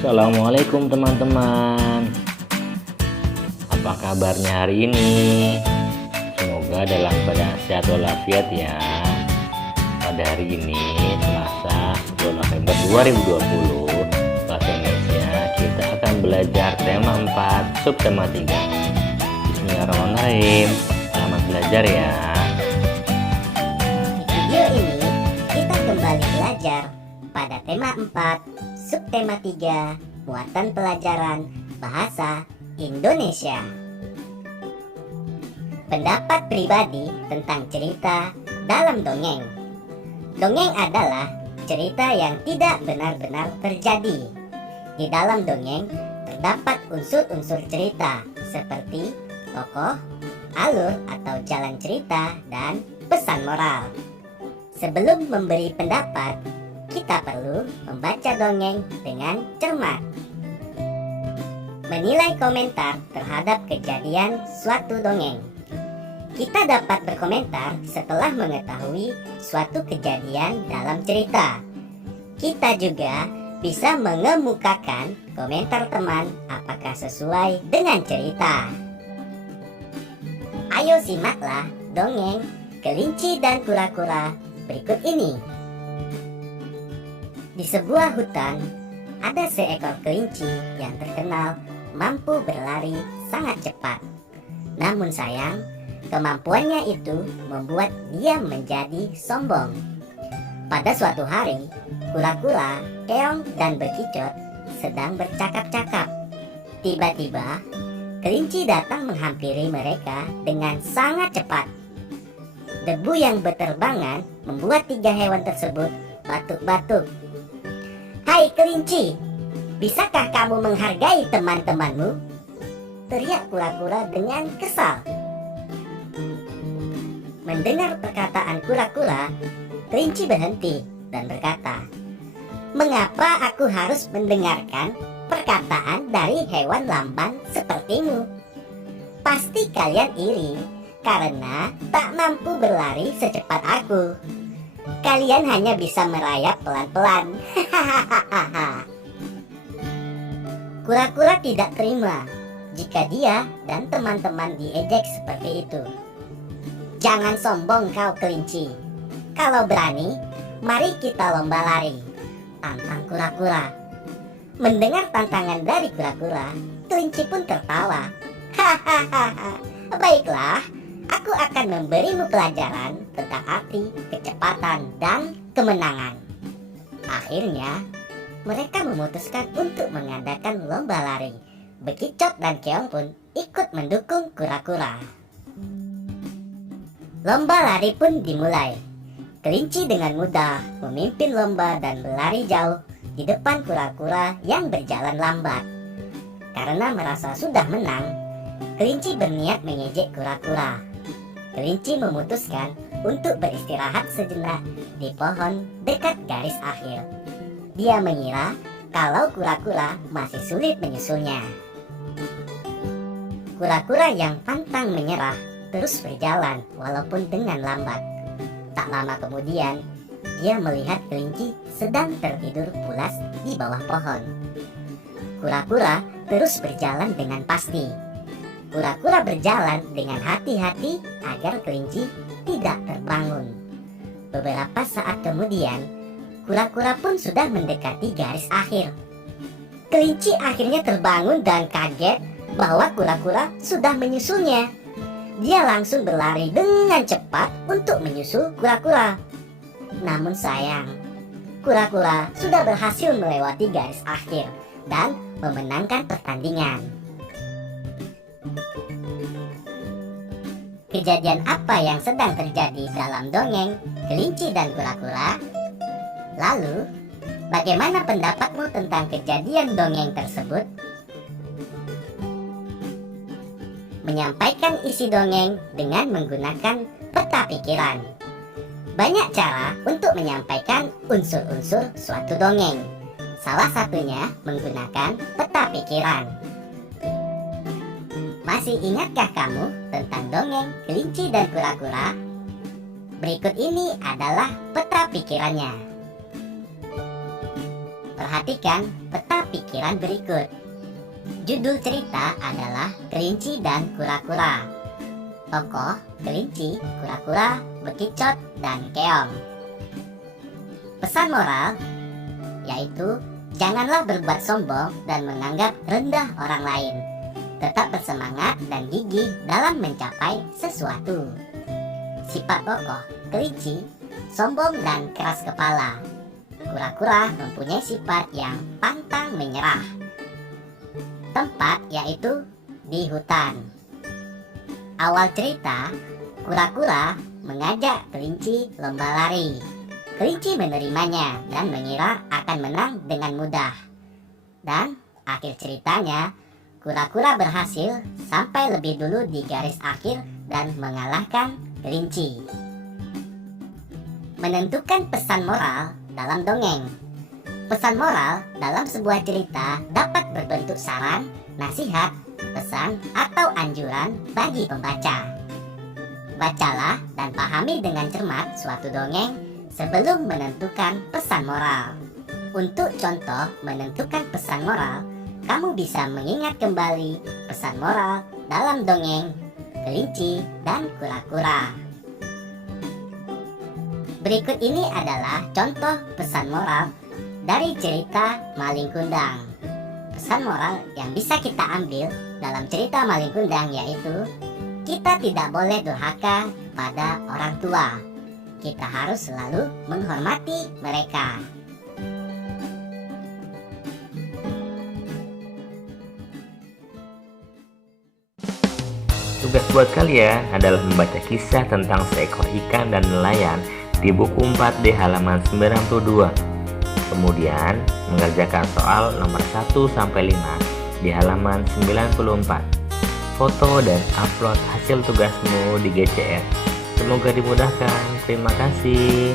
Assalamualaikum teman-teman. Apa kabarnya hari ini? Semoga dalam keadaan sehat walafiat ya. Pada hari ini Selasa 10 November 2020 bahasa Indonesia, kita akan belajar tema 4 subtema 3. Bismillahirrahmanirrahim. Selamat belajar ya. Di video ini kita kembali belajar pada tema 4 subtema 3 muatan pelajaran bahasa Indonesia. Pendapat pribadi tentang cerita dalam dongeng. Dongeng adalah cerita yang tidak benar-benar terjadi. Di dalam dongeng terdapat unsur-unsur cerita seperti tokoh, alur atau jalan cerita, dan pesan moral. Sebelum memberi pendapat, kita perlu membaca dongeng dengan cermat. Menilai komentar terhadap kejadian suatu dongeng. Kita dapat berkomentar setelah mengetahui suatu kejadian dalam cerita. Kita juga bisa mengemukakan komentar teman apakah sesuai dengan cerita. Ayo simaklah dongeng Kelinci dan Kura-kura berikut ini. Di sebuah hutan, ada seekor kelinci yang terkenal mampu berlari sangat cepat. Namun sayang, kemampuannya itu membuat dia menjadi sombong. Pada suatu hari, kura-kura, keong, dan bekicot sedang bercakap-cakap. Tiba-tiba, kelinci datang menghampiri mereka dengan sangat cepat. Debu yang berterbangan membuat 3 hewan tersebut batuk-batuk. "Hai kelinci, bisakah kamu menghargai teman-temanmu?" teriak kura-kura dengan kesal. Mendengar perkataan kura-kura, kelinci berhenti dan berkata, "Mengapa aku harus mendengarkan perkataan dari hewan lamban sepertimu? Pasti kalian iri karena tak mampu berlari secepat aku. Kalian hanya bisa merayap pelan-pelan." Kura-kura tidak terima jika dia dan teman-teman diejek seperti itu. "Jangan sombong kau kelinci. Kalau berani, mari kita lomba lari," tantang kura-kura. Mendengar tantangan dari kura-kura, kelinci pun tertawa. "Hahaha, baiklah. Aku akan memberimu pelajaran tentang arti, kecepatan, dan kemenangan." Akhirnya, mereka memutuskan untuk mengadakan lomba lari. Bekicot dan keong pun ikut mendukung kura-kura. Lomba lari pun dimulai. Kelinci dengan mudah memimpin lomba dan berlari jauh di depan kura-kura yang berjalan lambat. Karena merasa sudah menang, kelinci berniat mengejek kura-kura. Kelinci memutuskan untuk beristirahat sejenak di pohon dekat garis akhir. Dia mengira kalau kura-kura masih sulit menyusulnya. Kura-kura yang pantang menyerah terus berjalan walaupun dengan lambat. Tak lama kemudian, dia melihat kelinci sedang tertidur pulas di bawah pohon. Kura-kura terus berjalan dengan pasti. Kura-kura berjalan dengan hati-hati agar kelinci tidak terbangun. Beberapa saat kemudian, kura-kura pun sudah mendekati garis akhir. Kelinci akhirnya terbangun dan kaget bahwa kura-kura sudah menyusulnya. Dia langsung berlari dengan cepat untuk menyusul kura-kura. Namun sayang, kura-kura sudah berhasil melewati garis akhir dan memenangkan pertandingan. Kejadian apa yang sedang terjadi dalam dongeng Kelinci dan Kura-kura? Lalu, bagaimana pendapatmu tentang kejadian dongeng tersebut? Menyampaikan isi dongeng dengan menggunakan peta pikiran. Banyak cara untuk menyampaikan unsur-unsur suatu dongeng. Salah satunya menggunakan peta pikiran. Masih ingatkah kamu tentang dongeng Kelinci dan Kura-kura? Berikut ini adalah peta pikirannya. Perhatikan peta pikiran berikut. Judul cerita adalah Kelinci dan Kura-kura. Tokoh kelinci, kura-kura, bekicot, dan keong. Pesan moral yaitu janganlah berbuat sombong dan menganggap rendah orang lain. Tetap bersemangat dan gigih dalam mencapai sesuatu. Sifat tokoh kelinci sombong dan keras kepala. Kura-kura mempunyai sifat yang pantang menyerah. Tempat yaitu di hutan. Awal cerita, kura-kura mengajak kelinci lomba lari. Kelinci menerimanya dan mengira akan menang dengan mudah. Dan akhir ceritanya, kura-kura berhasil sampai lebih dulu di garis akhir dan mengalahkan kelinci. Menentukan pesan moral dalam dongeng. Pesan moral dalam sebuah cerita dapat berbentuk saran, nasihat, pesan, atau anjuran bagi pembaca. Bacalah dan pahami dengan cermat suatu dongeng sebelum menentukan pesan moral. Untuk contoh menentukan pesan moral, kamu bisa mengingat kembali pesan moral dalam dongeng Kelinci dan Kura-kura. Berikut ini adalah contoh pesan moral dari cerita Malin Kundang. Pesan moral yang bisa kita ambil dalam cerita Malin Kundang yaitu kita tidak boleh durhaka pada orang tua. Kita harus selalu menghormati mereka. Tugas buat kalian adalah membaca kisah tentang seekor ikan dan nelayan di buku 4 di halaman 92. Kemudian mengerjakan soal nomor 1-5 di halaman 94. Foto dan upload hasil tugasmu di GCR. Semoga dimudahkan. Terima kasih.